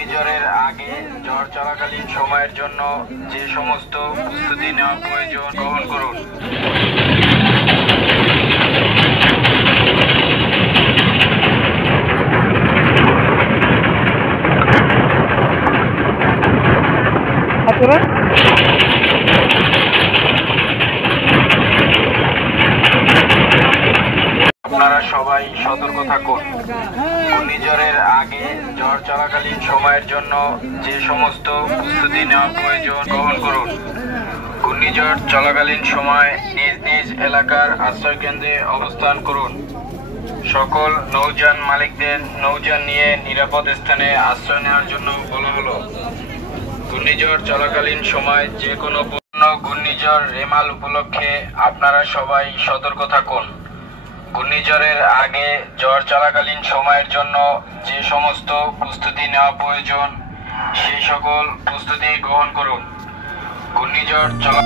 ঘূর্ণিঝড়ের আগে ঝড় চলাকালীন সময়ের জন্য যে সমস্ত প্রস্তুতি নেওয়া প্রয়োজন গ্রহণ করুন। আপনারা সবাই সতর্ক থাকুন। ঘূর্ণিঝড়ের আগে ঝড় চলাকালীন সময়ের জন্য যে সমস্ত প্রস্তুতি নেওয়া প্রয়োজন গ্রহণ করুন। ঘূর্ণিঝড় চলাকালীন সময় নিজ নিজ এলাকার আশ্রয়কেন্দ্রে অবস্থান করুন। সকল নৌযান মালিকদের নৌযান নিয়ে নিরাপদ স্থানে আশ্রয় নেওয়ার জন্য বলা হলো। ঘূর্ণিঝড় চলাকালীন সময় যে কোনো পূর্ণ ঘূর্ণিঝড় রেমাল উপলক্ষে আপনারা সবাই সতর্ক থাকুন। ঘূর্ণিঝড়ের আগে ঝড় চলাকালীন সময়ের জন্য যে সমস্ত প্রস্তুতি নেওয়া প্রয়োজন সেই সকল প্রস্তুতি গ্রহণ করুন। ঘূর্ণিঝড় চলা